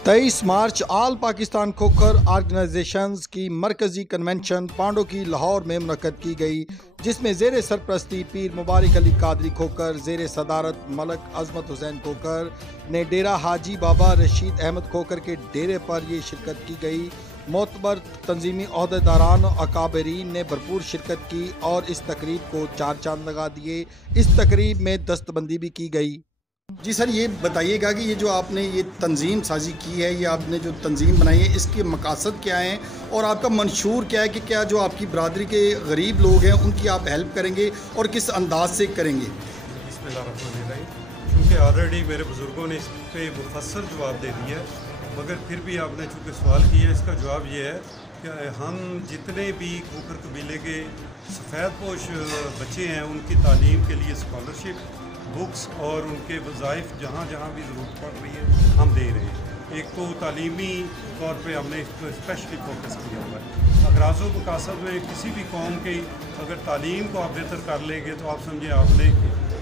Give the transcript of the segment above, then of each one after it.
23 मार्च आल Pakistan Khokhar organisations की मरकजी convention Pando की लाहौर में मुनक्कद की गई, जिसमें ज़ेर सरप्रस्ती पीर मुबारक अली कादरी खोखर, ज़ेर सदारत मलक अजमत हुसैन खोखर ने डेरा हाजी बाबा रशीद अहमद खोखर के डेरे पर ये शिरकत की गई। मोतबर तंजीमी अहदेदारान और अकाबरीन ने भरपूर शिरकत की और इस तकरीब को चार चांद लगा दिए। इस तकरीब में दस्तबंदी भी की गई। जी सर, ये बताइएगा कि ये जो आपने ये तंजीम साजी की है, ये आपने जो तंजीम बनाई है, इसके मकासद क्या हैं और आपका मंशूर क्या है कि क्या जो आपकी बरादरी के गरीब लोग हैं उनकी आप हेल्प करेंगे और किस अंदाज से करेंगे? बिस्मिल्लाहिर्रहमानिर्रहीम। क्योंकि ऑलरेडी मेरे बुज़ुर्गों ने इस पर मुफस्सल जवाब दे दिया है, मगर फिर भी आपने चूँकि सवाल किया, इसका जवाब ये है कि हम जितने भी खोखर कबीले के सफ़ेद पोश बच्चे हैं उनकी तालीम के लिए स्कॉलरशिप, बुक्स और उनके वज़ाइफ जहाँ जहाँ भी ज़रूरत पड़ रही है हम दे रहे हैं। एक तो तालीमी तौर पे हमने इस पर स्पेशली फोकस किया हुआ है। अगराज़ो मकासद में किसी भी कौम की अगर तालीम को आप बेहतर कर लेंगे तो आप समझे आपने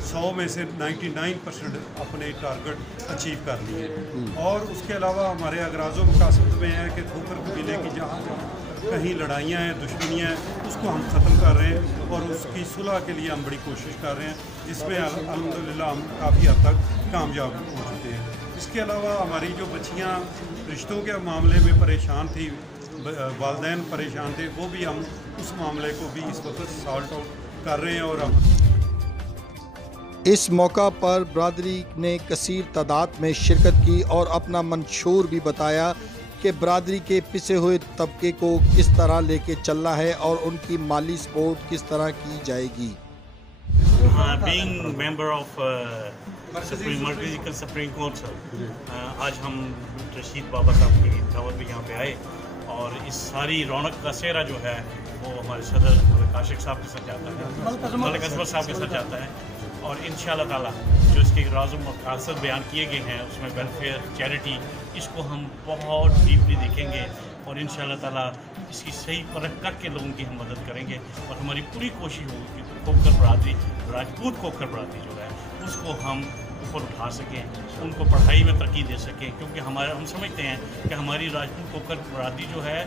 100 में से 99% अपने टारगेट अचीव कर लिए। और उसके अलावा हमारे अगराज़ो मकासद में है कि खोखर कबीले की जहाँ जहाँ कहीं लड़ाइयाँ हैं, दुश्मनियाँ हैं, उसको हम ख़त्म कर रहे हैं और उसकी सुलह के लिए हम बड़ी कोशिश कर रहे हैं, जिसमें अल्हम्दुलिल्लाह हम काफ़ी हद तक कामयाब हो चुके हैं। इसके अलावा हमारी जो बच्चियाँ रिश्तों के मामले में परेशान थी, वालिदैन परेशान थे, वो भी हम उस मामले को भी इस वक्त सॉल्ट आउट कर रहे हैं। और हम इस मौका पर बरादरी ने कसीर तादाद में शिरकत की और अपना मंशूर भी बताया कि बरादरी के पिसे हुए तबके को किस तरह लेके चलना है और उनकी माली सपोर्ट किस तरह की जाएगी। Being member of Supreme Council, आज हम रशीद बाबा साहब की दावत में यहाँ पे आए और इस सारी रौनक का सेहरा जो है वो हमारे सदर काशिक साहब के साथ जाता है, मलिक अजमत साहब के साथ जाता है। और इंशाअल्लाह ताला जो इसके राज़ व मकासद बयान किए गए हैं उसमें वेलफेयर, चैरिटी, इसको हम बहुत डीपली देखेंगे और इंशाअल्लाह ताला इसकी सही परख करके लोगों की हम मदद करेंगे। और हमारी पूरी कोशिश होगी कि खोखर बरादरी, राजपूत खोखर बरादरी जो है उसको हम ऊपर उठा सकें, उनको पढ़ाई में तरक्की दे सकें। क्योंकि हम समझते हैं कि हमारी राजपूत खोखर बरादरी जो है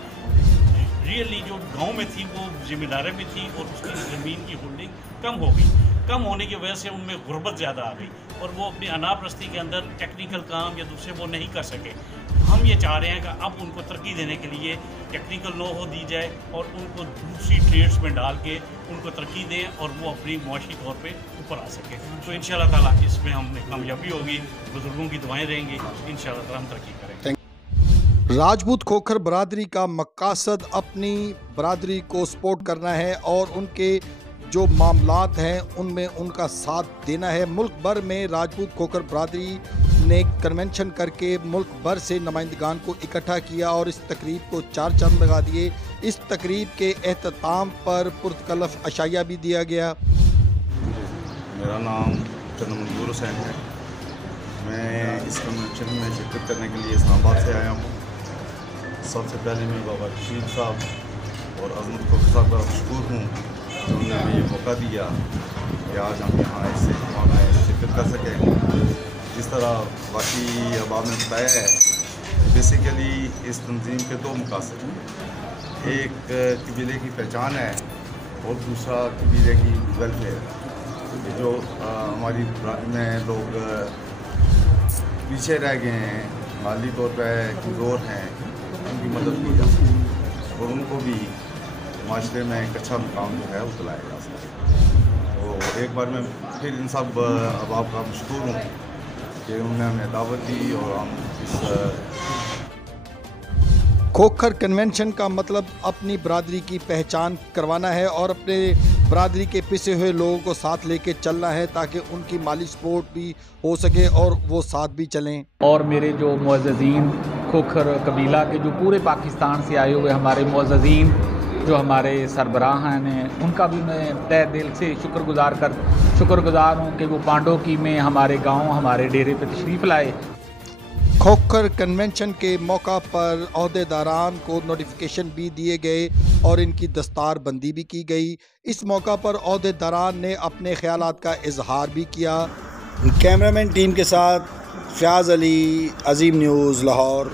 रियली जो गांव में थी वो जिम्मेदारी भी थी और उसकी ज़मीन की होल्डिंग कम हो गई। कम होने की वजह से उनमें गुर्बत ज़्यादा आ गई और वो अपनी अनापरस्ती के अंदर टेक्निकल काम या दूसरे वो नहीं कर सके। हम ये चाह रहे हैं कि अब उनको तरक्की देने के लिए टेक्निकल नो हो दी जाए और उनको दूसरी ट्रेड्स में डाल के उनको तरक्की दें और वो अपनी मुआशी तौर पे ऊपर आ सके। तो इंशाअल्लाह ताला इसमें हमें कामयाबी होगी, बुजुर्गों की दुआएं रहेंगी, इंशाअल्लाह ताला हम तरक्की करेंगे। राजपूत खोखर बरादरी का मकासद अपनी बरादरी को सपोर्ट करना है और उनके जो मामलात हैं उनमें उनका साथ देना है। मुल्क भर में राजपूत खोखर बरादरी ने कन्वेंशन करके मुल्क भर से नुमाइंदगान को इकट्ठा किया और इस तकरीब को चार चांद लगा दिए। इस तकरीब के एहतमाम पर पुरतकल्लफ अशाया भी दिया गया। मेरा नाम जनरल मंजूर हुसैन है। मैं इस कन्वेंशन में शिरकत करने के लिए इस्लामाबाद से आया हूँ। सबसे पहले मैं बाबा रशीद साहब और अजमत खोखर साहब का मशकूर हूँ तो उन्होंने हमें ये मौका दिया कि आज हम यहाँ इससे शिरकत कर सकें। जिस तरह बाकी अब आपने बताया है, बेसिकली इस तंजीम के दो मकासद हैं। एक कबीले की पहचान है और दूसरा कबीले की वेलफेयर। जो हमारी में लोग पीछे रह गए हैं, माली तौर पर कमज़ोर हैं, उनकी मदद की जा सके और उनको भी माशरे में एक अच्छा मुकाम जो है वो दिलाया जा सके। तो एक बार मैं फिर इन सब अब आपका मशकूर हूँ कि उन्होंने हमें दावत दी और हम इस खोखर कन्वेंशन का मतलब अपनी बरादरी की पहचान करवाना है और अपने बरादरी के पिसे हुए लोगों को साथ लेके चलना है ताकि उनकी माली सपोर्ट भी हो सके और वो साथ भी चलें। और मेरे जो मुअज़्ज़ज़ीन खोखर कबीला के जो पूरे पाकिस्तान से आए हुए हमारे मुअज़्ज़ज़ीन जो हमारे सरबराह हैं, उनका भी मैं तहे दिल से शुक्रगुज़ार हूँ कि वो पांडो की में हमारे गांव, हमारे डेरे पे तशरीफ़ लाए। खोखर कन्वेंशन के मौका पर अहदेदारान को नोटिफिकेशन भी दिए गए और इनकी दस्तार बंदी भी की गई। इस मौका पर अहदेदारान ने अपने ख्यालात का इजहार भी किया। कैमरामैन टीम के साथ फ़याज़ अली, अज़ीम न्यूज़, लाहौर।